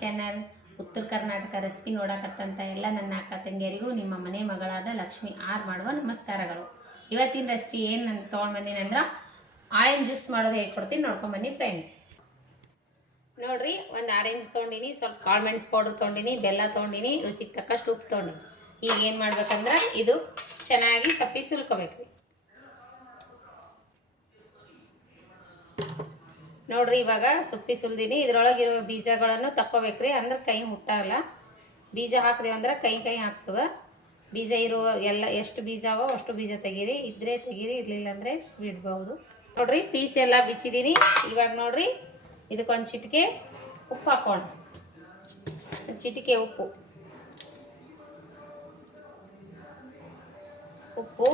Channel. ಉತ್ತರ Karnataka recipe ನೋಡಕತ್ತಂತ ಎಲ್ಲ ನನ್ನ ಅಕ್ಕ ತಂಗಿಯರಿಗೂ ನಿಮ್ಮ ಮನೆ ಮಗಳಾದ ಲಕ್ಷ್ಮಿ ಆರ್ ಮಾಡುವ ನಮಸ್ಕಾರಗಳು. ಇವತ್ತಿನ ರೆಸಿಪಿ ಏನು ನಾನು ತೊಗೊಂಡು ಬಂದೀನಿ ಅಂದ್ರೆ ಆರೆಂಜ್ ಜ್ಯೂಸ್ ಮಾಡೋದು ಹೇಳ್ಕೊಡ್ತೀನಿ, ನೋಡ್ಕೊಂಡು ಬನ್ನಿ ಫ್ರೆಂಡ್ಸ್. ನೋಡ್ರಿ, ಒಂದು ಆರೆಂಜ್ ತೊಗೊಂಡಿನಿ, ಸ್ವಲ್ಪ ಕಾಳು ಮೆಣಸು ಪೌಡ್ರ್ ತೊಗೊಂಡಿನಿ, ಬೆಲ್ಲ ತೊಗೊಂಡಿನಿ, ರುಚಿಗೆ ತಕ್ಕಷ್ಟು ಉಪ್ಪು ತೊಗೊಂಡಿನಿ. ಈಗ ಏನು ಮಾಡ್ಬೇಕಂದ್ರೆ ಇದು ಚೆನ್ನಾಗಿ ಸಪ್ಪಿ ಸುಲ್ಕೋಬೇಕ್ರಿ. ನೋಡ್ರಿ, ಇವಾಗ ಸೊಪ್ಪಿ ಸುಲ್ದಿನಿ. ಇದ್ರೊಳಗಿರೋ ಬೀಜಗಳನ್ನು ತಕ್ಕೋಬೇಕ್ರಿ, ಅಂದ್ರೆ ಕೈ ಮುಟ್ಟಲ್ಲ. ಬೀಜ ಹಾಕಿದೆವು ಅಂದ್ರೆ ಕೈ ಹಾಕ್ತದ. ಬೀಜ ಇರುವ ಎಲ್ಲ ಎಷ್ಟು ಬೀಜ ಅವೋ ಅಷ್ಟು ಬೀಜ ತೆಗೀರಿ, ಇದ್ರೆ ತೆಗೀರಿ, ಇರ್ಲಿಲ್ಲ ಅಂದ್ರೆ ಬಿಡ್ಬಹುದು. ನೋಡ್ರಿ, ಪೀಸ್ ಎಲ್ಲ ಬಿಚ್ಚಿದೀನಿ. ಇವಾಗ ನೋಡ್ರಿ, ಇದಕ್ಕೊಂದು ಚಿಟಿಕೆ ಉಪ್ಪು ಹಾಕೋಣ. ಒಂದು ಚಿಟಿಕೆ ಉಪ್ಪು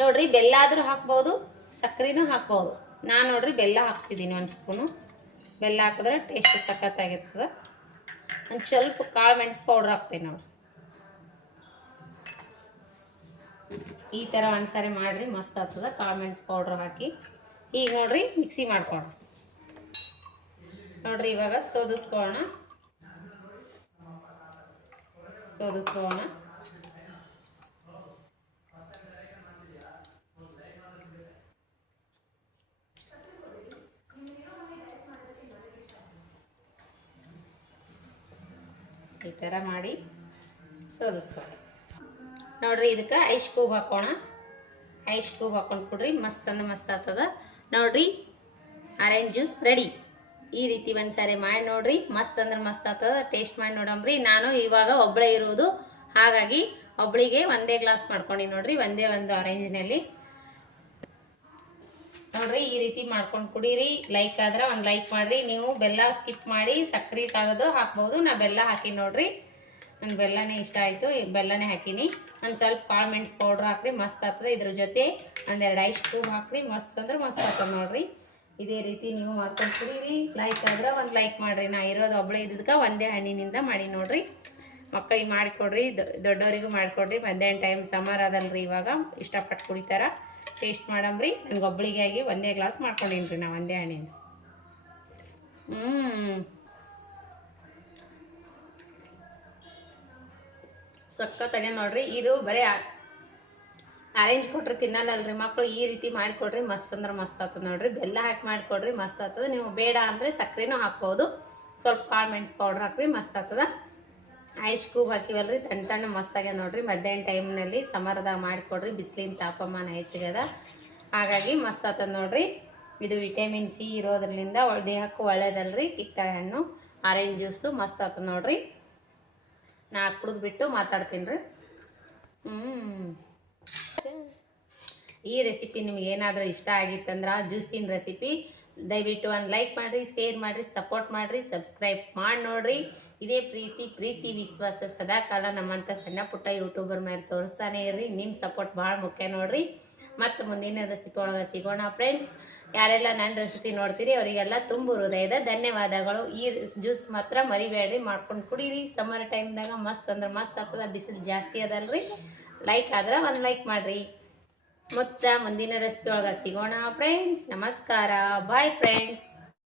ನೋಡ್ರಿ, ಬೆಲ್ಲ ಆದ್ರೂ ಹಾಕ್ಬಹುದು, ಸಕ್ಕರೆನೂ ಹಾಕ್ಬಹುದು. ನಾನು ನೋಡ್ರಿ ಬೆಲ್ಲ ಹಾಕ್ತಿದ್ದೀನಿ. ಒಂದು ಸ್ಪೂನು ಬೆಲ್ಲ ಹಾಕಿದ್ರೆ ಟೇಸ್ಟ್ ಸಖತ್ತಾಗಿರ್ತದೆ. ಒಂದು ಸ್ವಲ್ಪ ಕಾಳು ಮೆಣಸು ಪೌಡ್ರ್ ಹಾಕ್ತೀನಿ ನೋಡ್ರಿ. ಈ ಥರ ಒಂದ್ಸಾರಿ ಮಾಡಿರಿ, ಮಸ್ತ್ ಆಗ್ತದೆ ಕಾಳು ಮೆಣಸು ಪೌಡ್ರ್ ಹಾಕಿ. ಈಗ ನೋಡ್ರಿ ಮಿಕ್ಸಿ ಮಾಡ್ಕೊಳ್ಳೋಣ. ನೋಡ್ರಿ, ಇವಾಗ ಸೋದಿಸ್ಕೊಳ್ಳೋಣ. ಈ ಥರ ಮಾಡಿ ಸೋದಿಸ್ಕೊಳ್ಳಿ. ನೋಡ್ರಿ, ಇದಕ್ಕೆ ಐಸ್ ಕ್ಯೂಬ್ ಹಾಕೋಣ. ಐಸ್ ಕ್ಯೂಬ್ ಹಾಕೊಂಡು ಕೊಡ್ರಿ, ಮಸ್ತ್ ಅಂದ್ರೆ ಮಸ್ತ್ ಆಗ್ತದ. ನೋಡ್ರಿ, ಆರೆಂಜ್ ಜ್ಯೂಸ್ ರೆಡಿ. ಈ ರೀತಿ ಒಂದ್ಸಾರಿ ಮಾಡಿ ನೋಡ್ರಿ, ಮಸ್ತ್ ಅಂದ್ರೆ ಮಸ್ತ್ ಆಗ್ತದ. ಟೇಸ್ಟ್ ಮಾಡಿ ನೋಡಂಬ್ರಿ. ನಾನು ಇವಾಗ ಒಬ್ಬಳೇ ಇರುವುದು, ಹಾಗಾಗಿ ಒಬ್ಬಳಿಗೆ ಒಂದೇ ಗ್ಲಾಸ್ ಮಾಡ್ಕೊಂಡು ನೋಡ್ರಿ, ಒಂದೇ ಒಂದು ಆರೆಂಜ್ನಲ್ಲಿ. ನೋಡ್ರಿ, ಈ ರೀತಿ ಮಾಡ್ಕೊಂಡು ಕುಡೀರಿ. ಲೈಕ್ ಆದ್ರೆ ಒಂದು ಲೈಕ್ ಮಾಡ್ರಿ. ನೀವು ಬೆಲ್ಲ ಸ್ಕಿಪ್ ಮಾಡಿ ಸಕ್ಕರೆ ತಾಗದ್ರು ಹಾಕ್ಬೋದು. ನಾ ಬೆಲ್ಲ ಹಾಕಿ ನೋಡ್ರಿ, ನಂಗೆ ಬೆಲ್ಲನೇ ಇಷ್ಟ ಆಯಿತು, ಬೆಲ್ಲನೇ ಹಾಕಿನಿ. ಒಂದು ಸ್ವಲ್ಪ ಕಾಳು ಮೆಣಸು ಪೌಡ್ರ್ ಹಾಕ್ರಿ, ಮಸ್ತ್ ಆಗ್ತದೆ. ಇದ್ರ ಜೊತೆ ಒಂದೆರಡು ಐಸ್ ಕ್ಯೂಬ್ ಹಾಕ್ರಿ, ಮಸ್ತ್ ಅಂದ್ರೆ ಮಸ್ತ್ ಆಗ್ತದೆ ನೋಡ್ರಿ. ಇದೇ ರೀತಿ ನೀವು ಮಾಡ್ಕೊಂಡು ಕುಡೀರಿ. ಲೈಕ್ ಆದ್ರೆ ಒಂದು ಲೈಕ್ ಮಾಡಿರಿ. ನಾ ಇರೋದು ಒಬ್ಬಳೇ ಇದ್ದಕ್ಕೆ ಒಂದೇ ಹಣ್ಣಿನಿಂದ ಮಾಡಿ ನೋಡ್ರಿ. ಮಕ್ಕಳಿಗೆ ಮಾಡಿಕೊಡ್ರಿ, ದೊಡ್ಡವರಿಗೂ ಮಾಡಿಕೊಡ್ರಿ. ಮಧ್ಯಾಹ್ನ ಟೈಮ್ ಸಮ್ಮರ್ ಅದಲ್ರಿ, ಇವಾಗ ಇಷ್ಟಪಟ್ಟು ಕುಡಿತಾರ. ಟೇಸ್ಟ್ ಮಾಡಂಬ್ರಿ. ನನಗೆ ಒಬ್ಬಳಿಗಾಗಿ ಒಂದೇ ಗ್ಲಾಸ್ ಮಾಡ್ಕೊಂಡೀನಿ ರೀ ನಾ ಒಂದೇ ಹಣ್ಣಿಂದ. ಸಖತ್ತಾಗೆ ನೋಡ್ರಿ. ಇದು ಬರೀ ಆರೆಂಜ್ ಕೊಟ್ರೆ ತಿನ್ನಲ್ಲಲ್ರಿ ಮಕ್ಕಳು. ಈ ರೀತಿ ಮಾಡಿಕೊಡ್ರಿ, ಮಸ್ತ್ ಅಂದ್ರೆ ಮಸ್ತ್ ಆಗ್ತದೆ ನೋಡ್ರಿ. ಬೆಲ್ಲ ಹಾಕಿ ಮಾಡಿಕೊಡ್ರಿ, ಮಸ್ತ್ ಆಗ್ತದೆ. ನೀವು ಬೇಡ ಅಂದರೆ ಸಕ್ಕರೆನೂ ಹಾಕ್ಬೋದು. ಸ್ವಲ್ಪ ಕಾಳು ಮೆಣಸು ಪೌಡ್ರ್ ಹಾಕ್ರಿ, ಮಸ್ತ್ ಆಗ್ತದೆ. ಐಸ್ ಕ್ಯೂಬ್ ಹಾಕಿವಲ್ರಿ, ತಣ್ಣ ಮಸ್ತಾಗೆ ನೋಡ್ರಿ. ಮಧ್ಯಾಹ್ನ ಟೈಮ್ನಲ್ಲಿ ಸಮರದಾಗ ಮಾಡಿಕೊಡ್ರಿ, ಬಿಸಿಲಿನ ತಾಪಮಾನ ಹೆಚ್ಚಿಗದ, ಹಾಗಾಗಿ ಮಸ್ತ್ ಆಗ್ತದೆ ನೋಡ್ರಿ. ಇದು ವಿಟಮಿನ್ ಸಿ ಇರೋದ್ರಿಂದ ದೇಹಕ್ಕೂ ಒಳ್ಳೇದಲ್ರಿ. ಕಿತ್ತಳೆ ಹಣ್ಣು ಆರೆಂಜ್ ಜ್ಯೂಸು ಮಸ್ತ್ ಆಗ್ತದೆ ನೋಡ್ರಿ. ನಾ ಕುಡಿದ್ಬಿಟ್ಟು ಮಾತಾಡ್ತೀನಿ ರೀ. ಈ ರೆಸಿಪಿ ನಿಮ್ಗೆ ಏನಾದರೂ ಇಷ್ಟ ಆಗಿತ್ತಂದ್ರೆ ಜ್ಯೂಸಿನ ರೆಸಿಪಿ, ದಯವಿಟ್ಟು ಒಂದು ಲೈಕ್ ಮಾಡಿರಿ, ಶೇರ್ ಮಾಡಿರಿ, ಸಪೋರ್ಟ್ ಮಾಡಿರಿ, ಸಬ್ಸ್ಕ್ರೈಬ್ ಮಾಡಿ ನೋಡ್ರಿ. ಇದೇ ಪ್ರೀತಿ ವಿಶ್ವಾಸ ಸದಾಕಾಲ ನಮ್ಮಂಥ ಸಣ್ಣ ಪುಟ್ಟ ಯೂಟ್ಯೂಬರ್ ಮೇಲೆ ತೋರಿಸ್ತಾನೆ ಇರ್ರಿ. ನಿಮ್ಮ ಸಪೋರ್ಟ್ ಭಾಳ ಮುಖ್ಯ ನೋಡ್ರಿ. ಮತ್ತು ಮುಂದಿನ ರೆಸಿಪಿ ಒಳಗೆ ಸಿಗೋಣ ಫ್ರೆಂಡ್ಸ್. ಯಾರೆಲ್ಲ ನನ್ನ ರೆಸಿಪಿ ನೋಡ್ತೀರಿ ಅವರಿಗೆಲ್ಲ ತುಂಬ ಹೃದಯದ ಧನ್ಯವಾದಗಳು. ಈ ಜ್ಯೂಸ್ ಮಾತ್ರ ಮರಿಬೇಡ್ರಿ, ಮಾಡ್ಕೊಂಡು ಕುಡೀರಿ. ಸಮ್ಮರ್ ಟೈಮ್ದಾಗ ಮಸ್ತ್ ಅಂದ್ರೆ ಮಸ್ತ್ ಆಗ್ತದೆ. ಬಿಸಿಲು ಜಾಸ್ತಿ ಅದಲ್ರಿ. ಲೈಕ್ ಆದ್ರೆ ಒಂದು ಲೈಕ್ ಮಾಡಿರಿ. ಮತ್ತು ಮುಂದಿನ ರೆಸಿಪಿ ಒಳಗೆ ಸಿಗೋಣ ಫ್ರೆಂಡ್ಸ್. ನಮಸ್ಕಾರ, ಬಾಯ್ ಫ್ರೆಂಡ್ಸ್.